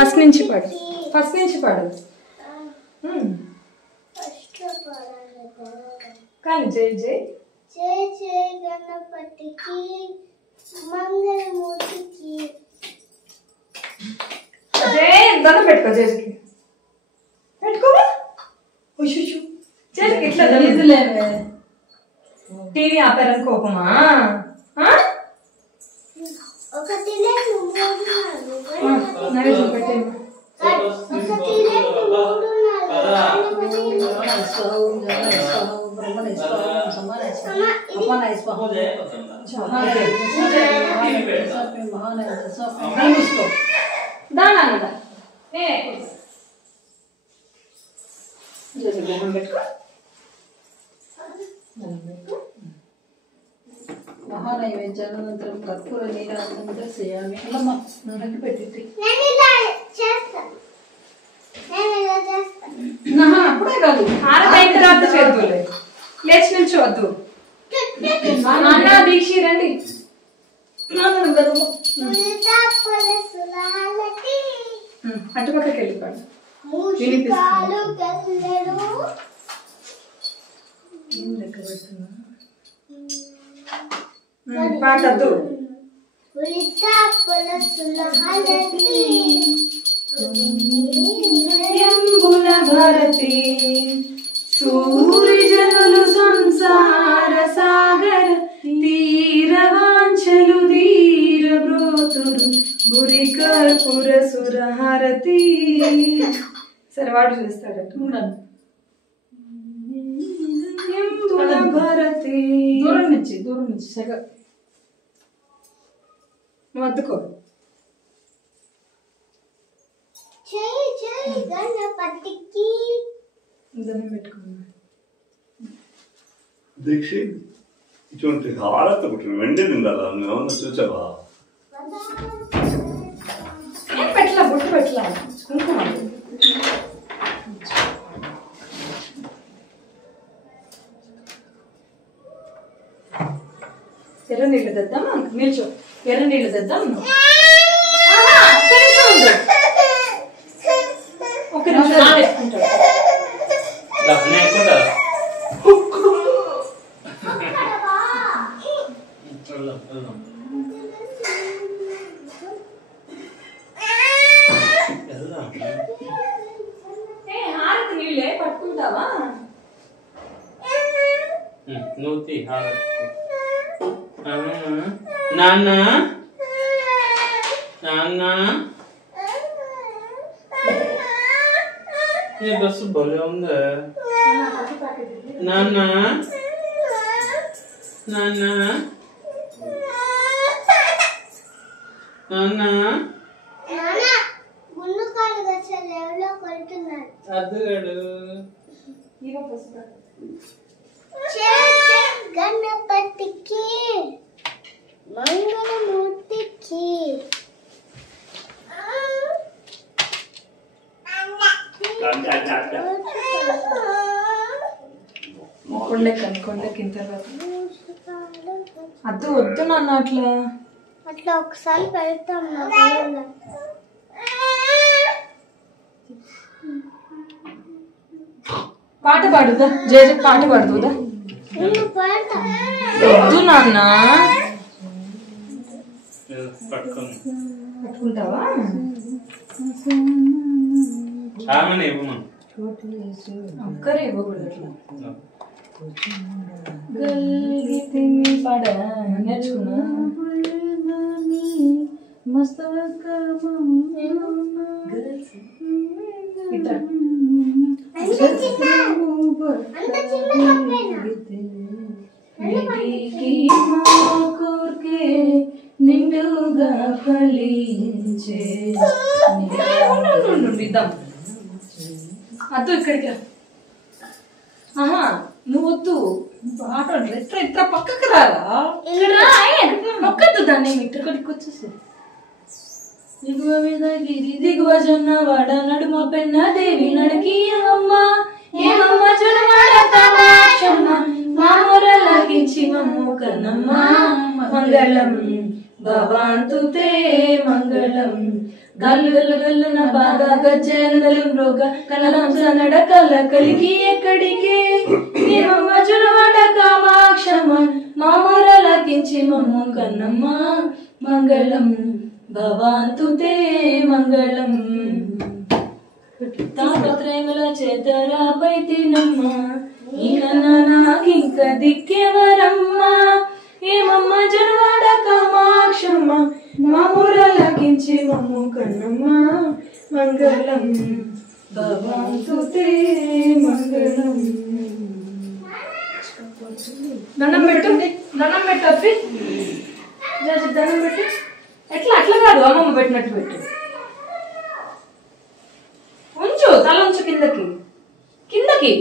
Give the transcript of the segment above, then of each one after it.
First నుంచి పాడు కానీ జై జై జై జై గణపతికి మంగళమూర్తికి జై దండం పెట్టుకో జైకి పెట్టుకోవా ఉషుషు జైకి ఇట్లా ఇదిలేవే టీవీ ఆపారని కోపమా ఒకటి లేదు మూడు నైవేద్యం పెట్టేమా ఒకటి లేదు మూడు మహానైవేద్యానంతరం కర్పూర నీరాజనం దర్శయామి అల్లమ్మ నూనెకి పెట్టి అప్పుడే కాదు ఆరబైన తర్వాత చేద్దులే లేచి నిల్చోవద్దు నాన్న దీక్షి రండి అటుపక్కకి వెళ్ళిపోండి ఏం లెక్క పెడుతున్నా పాటద్దు భారతి సూర్యజనులు సంసార సాగర తీరవాంచలు ధీర బ్రోతురు బురి కర్పూర సురహారతి సరే వాడు చేస్తాడట భారతి దూరం నుంచి సగ నువ్వు అద్దుకో జై జై గణపతికి దండం పెట్టుకున్నా దీక్ష ఇటువంటి హారత పుట్టిన వెండి నిండాలా నువ్వేమన్నా చూసావా ఏం పెట్టలా బొట్టు పెట్టలా కుంకుమ ఎర్ర నీళ్ళు తెద్దాం నిల్చో ఎర్ర నీళ్ళు తెద్దాం ఒక నిమిషం వేసుకుంటాడు హారతి నీళ్ళే పట్టుకుంటావా నూతి హారతి నాన్న నాన్న ఈ బస్సు భలే ఉందా నాన్న నాన్న నాన్న గుండు కాలు గచ్చలు ఎవరో కొడుతున్నారు అద్దగాడు గణపతికి మంగళమూర్తికి కొండెక్కిన తర్వాత అద్దు వద్దు నాన్న అట్లా అట్లా ఒకసారి పెడతాం పాట పాడుదా జయ పాట పాడుదా వద్దు నాన్న పట్టుకుంటావా ఒక్కరే ఇవ్వకూడదు అట్లా గల్గితిని పాడ నేర్చుకున్నా ఇట్లా నిండుగా ఫలించే అద్దు ఇక్కడికి ఆహా నువ్వు వద్దు పాట ఇట్లా ఇట్లా పక్కకు రారా నొక్కద్దు దాన్ని ఇక్కడికి వచ్చేసి దిగువ మీద గిరి దిగువ జొన్న వాడ నడుమ పెన్న దేవి నడికి ఏమమ్మ జొన్నవాడ మామూరలాగించి మమ్ము కన్నమ్మ మంగళం భవాంతుతే మంగళం గల్లు గల్లు గల్లున బాగా గజ్జెందలు మృగ కలహంస నడకల కలికి ఎక్కడికి ఏమమ్మ జులవాడ కామాక్షమ్మ మామూరలకించి మమ్ము కన్నమ్మ మంగళం భవాంతుతే మంగళం తాపత్రయముల చేతరా పైతినమ్మ నీకన్నా నాకింక దిక్కెవరమ్మ ఏమమ్మ జనవాడ కామాక్షమ్మ మామూరలకించి మమ్ము కన్నమ్మ మంగళం భవాంతుతే మంగళం. దండం పెట్టు అప్పి దండం పెట్టు. ఎట్లా అట్లా కాదు అమ్మమ్మ పెట్టినట్టు పెట్టు. ఉంచు తల ఉంచు కిందకి కిందకి.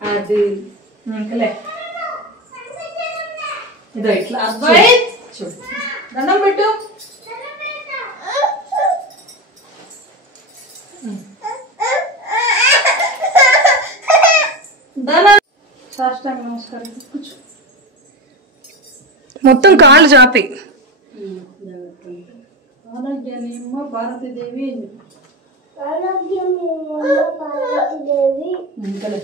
అది ఇంకలే ఇదో ఇట్లా అబ్బాయి చూడు దండం పెట్టు. సాష్టాంగ నమస్కారం కూర్చో. మొత్తం కాళ్ళు చాపి ఆరోగ్యాన్ని భారతీదేవి ఆరోగ్యం పార్వతీదేవి ఇంకలే